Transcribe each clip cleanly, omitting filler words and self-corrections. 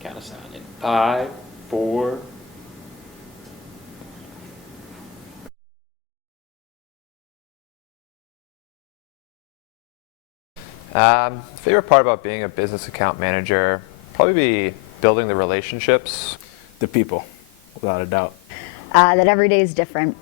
Count us down in 5, 4. Favorite part about being a business account manager, probably be building the relationships. The people, without a doubt. That every day is different.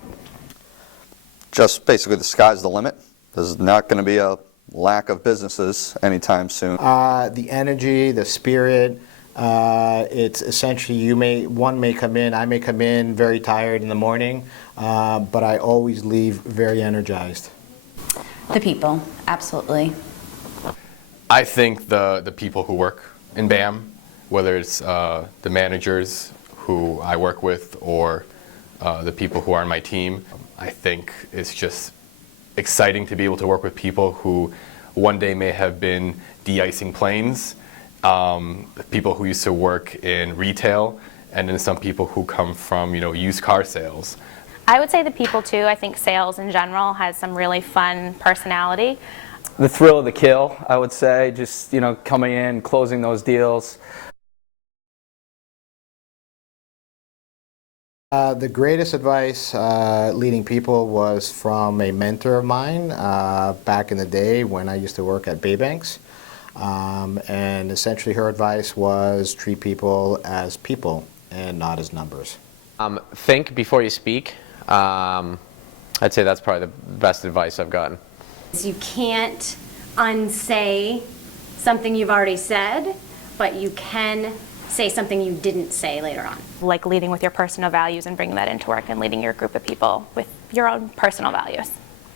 Just basically the sky's the limit. There's not going to be a lack of businesses anytime soon. The energy, the spirit, it's essentially one may come in, I may come in very tired in the morning, but I always leave very energized. The people, absolutely. I think the people who work in BAM, whether it's the managers who I work with or the people who are on my team, I think it's just exciting to be able to work with people who one day may have been de-icing planes, people who used to work in retail, and then some people who come from, used car sales. I would say the people too. I think sales in general has some really fun personality. The thrill of the kill, I would say, just coming in, closing those deals. The greatest advice leading people was from a mentor of mine back in the day when I used to work at BAMmy. And essentially her advice was treat people as people and not as numbers. Think before you speak. I'd say that's probably the best advice I've gotten. You can't unsay something you've already said, but you can say something you didn't say later on. Like leading with your personal values and bringing that into work and leading your group of people with your own personal values.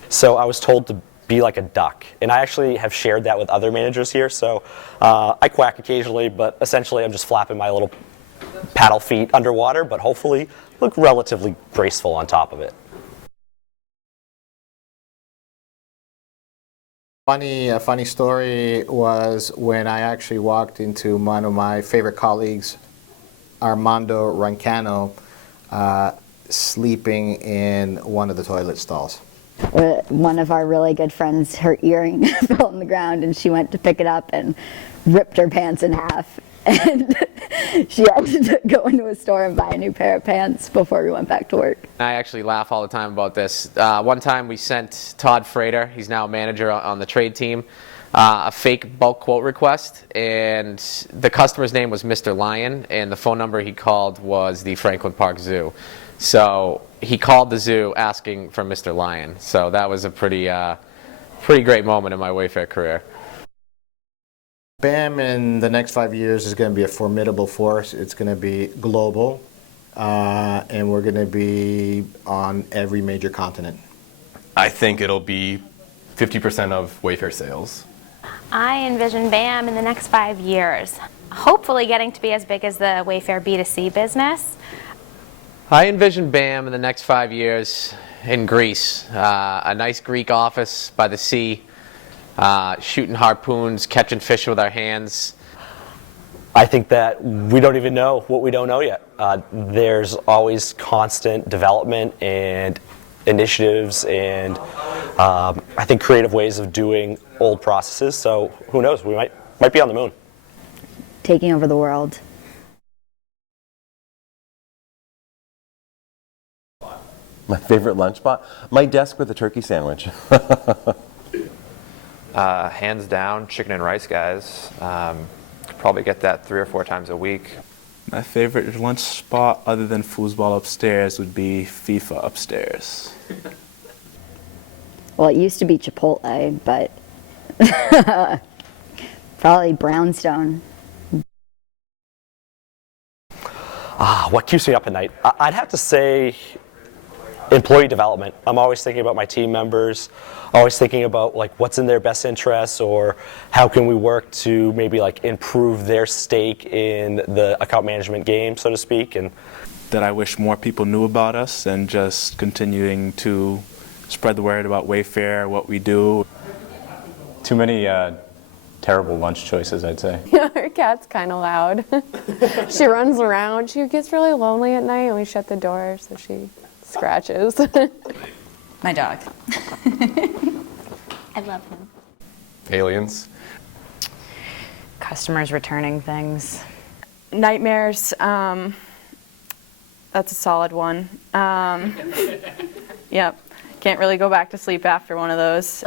So I was told to be like a duck, and I actually have shared that with other managers here, so I quack occasionally, but essentially I'm just flapping my little paddle feet underwater, but hopefully look relatively graceful on top of it. A funny story was when I actually walked into one of my favorite colleagues, Armando Rancano, sleeping in one of the toilet stalls. One of our really good friends, her earring fell on the ground and she went to pick it up and ripped her pants in half. And she had to go into a store and buy a new pair of pants before we went back to work. I actually laugh all the time about this. One time we sent Todd Frater, he's now a manager on the trade team, a fake bulk quote request, and the customer's name was Mr. Lion, and the phone number he called was the Franklin Park Zoo. So he called the zoo asking for Mr. Lion. So that was a pretty great moment in my Wayfair career. BAM in the next 5 years is going to be a formidable force. It's going to be global, and we're going to be on every major continent. I think it'll be 50% of Wayfair sales. I envision BAM in the next 5 years, hopefully getting to be as big as the Wayfair B2C business. I envision BAM in the next 5 years in Greece, a nice Greek office by the sea, shooting harpoons, catching fish with our hands. I think that we don't even know what we don't know yet. There's always constant development and initiatives and I think creative ways of doing old processes. So who knows, we might be on the moon. Taking over the world. My favorite lunch spot? My desk with a turkey sandwich. Hands down, chicken and rice guys. Could probably get that 3 or 4 times a week. My favorite lunch spot other than foosball upstairs would be FIFA upstairs. Well, it used to be Chipotle, but probably Brownstone. What keeps me up at night? I'd have to say employee development. I'm always thinking about my team members, always thinking about like what's in their best interests or how can we work to maybe like improve their stake in the account management game, so to speak. And that I wish more people knew about us and just continuing to spread the word about Wayfair, what we do. Too many terrible lunch choices, I'd say. Yeah, her cat's kind of loud. She runs around. She gets really lonely at night and we shut the door, so she scratches. My dog. I love him. Aliens. Customers returning things. Nightmares. That's a solid one. Yep. Can't really go back to sleep after one of those.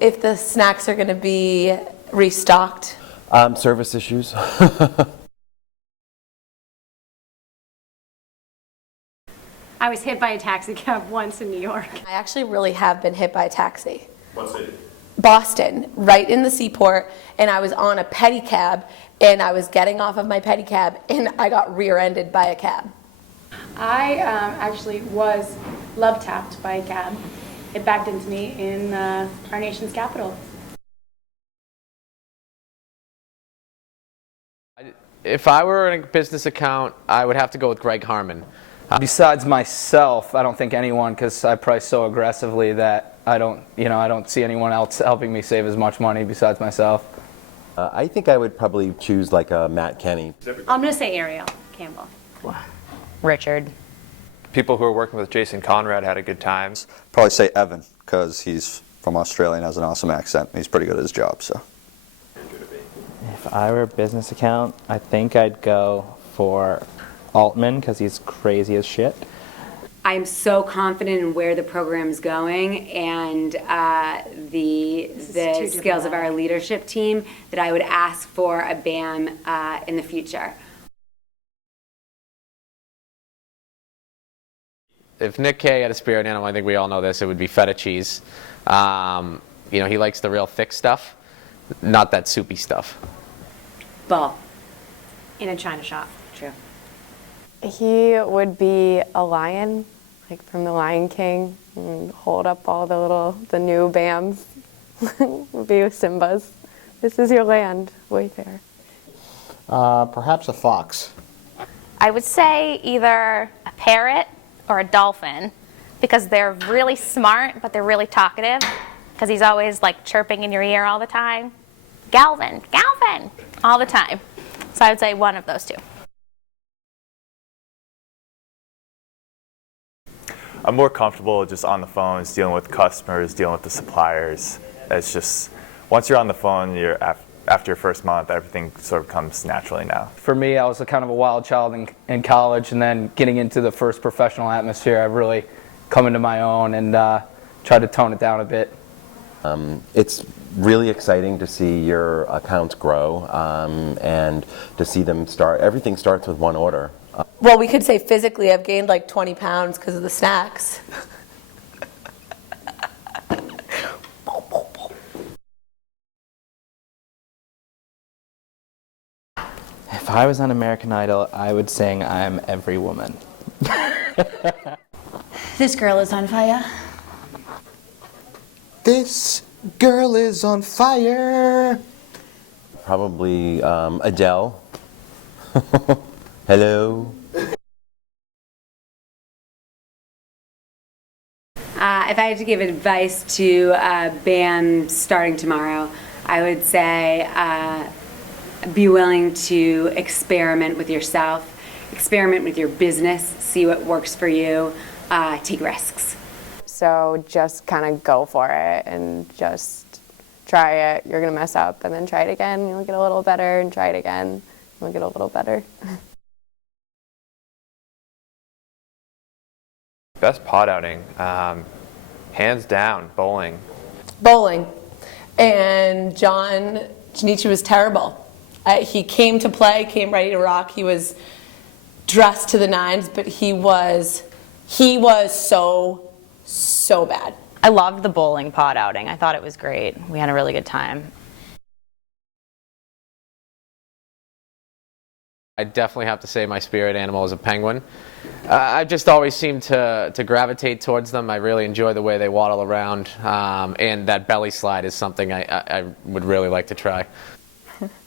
If the snacks are going to be restocked. Service issues. I was hit by a taxi cab once in New York. I actually really have been hit by a taxi. What city? Boston, right in the seaport, and I was on a pedicab, and I was getting off of my pedicab, and I got rear-ended by a cab. I actually was love tapped by a cab. It backed into me in our nation's capital. If I were in a business account, I would have to go with Greg Harmon. Besides myself, I don't think anyone, because I price so aggressively that I don't see anyone else helping me save as much money besides myself. I think I would probably choose like a Matt Kenny. I'm going to say Ariel Campbell. Richard. People who are working with Jason Conrad had a good time. Probably say Evan, because he's from Australia and has an awesome accent. He's pretty good at his job, so. If I were a business account, I think I'd go for Altman, because he's crazy as shit. I'm so confident in where the program's going and the skills of our leadership team that I would ask for a BAM in the future. If Nick Kay had a spirit animal, I think we all know this, it would be feta cheese. You know, he likes the real thick stuff, not that soupy stuff. Ball. In a china shop. True. He would be a lion, like from The Lion King, and hold up all the new BAMs. Would be with Simba's. This is your land, Wayfair. Perhaps a fox. I would say either a parrot or a dolphin, because they're really smart, but they're really talkative, because he's always like chirping in your ear all the time. Galvin, Galvin, all the time. So I would say one of those two. I'm more comfortable just on the phones, dealing with customers, dealing with the suppliers. It's just, once you're on the phone, after your first month, everything sort of comes naturally now. For me, I was a kind of a wild child in college, and then getting into the first professional atmosphere, I've really come into my own and tried to tone it down a bit. It's really exciting to see your accounts grow and to see them start. Everything starts with one order. Well, we could say physically I've gained like 20 pounds because of the snacks. If I was on American Idol, I would sing I'm Every Woman. This girl is on fire. This girl is on fire. Probably Adele. Hello. If I had to give advice to BAM starting tomorrow, I would say be willing to experiment with yourself, experiment with your business, see what works for you, take risks. So just kind of go for it and just try it. You're going to mess up and then try it again. You'll get a little better and try it again. You'll get a little better. Best pod outing, hands down, bowling. Bowling. And John Janichi was terrible. He came to play, came ready to rock. He was dressed to the nines, but he was so bad. I loved the bowling pod outing. I thought it was great. We had a really good time. I definitely have to say my spirit animal is a penguin. I just always seem to gravitate towards them. I really enjoy the way they waddle around, and that belly slide is something I would really like to try.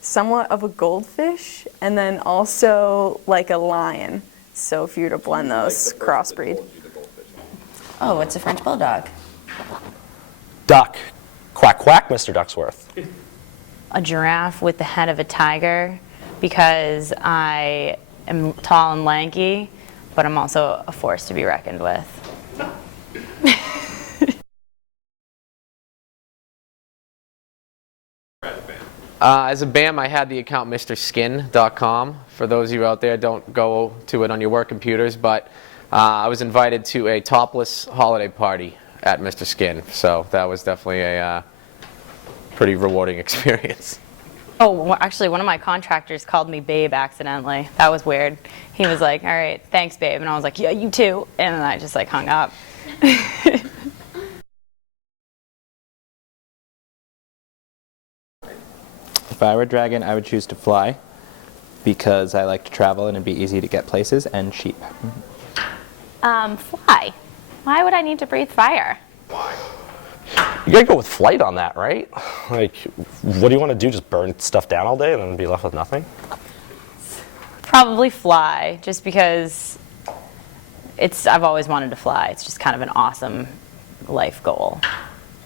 Somewhat of a goldfish, and then also like a lion. So if you were to blend those, crossbreed. Oh, it's a French bulldog. Duck. Quack, quack, Mr. Ducksworth. A giraffe with the head of a tiger, because I am tall and lanky, but I'm also a force to be reckoned with. As a BAM, I had the account MrSkin.com. For those of you out there, don't go to it on your work computers, but I was invited to a topless holiday party at Mr. Skin, so that was definitely a pretty rewarding experience. Oh, well, actually, one of my contractors called me babe accidentally. That was weird. He was like, all right, thanks, babe. And I was like, yeah, you too. And then I just like hung up. If I were a dragon, I would choose to fly because I like to travel and it'd be easy to get places and cheap. Fly. Why would I need to breathe fire? You gotta go with flight on that, right? Like, what do you want to do? Just burn stuff down all day and then be left with nothing? Probably fly, just because I've always wanted to fly. It's just kind of an awesome life goal.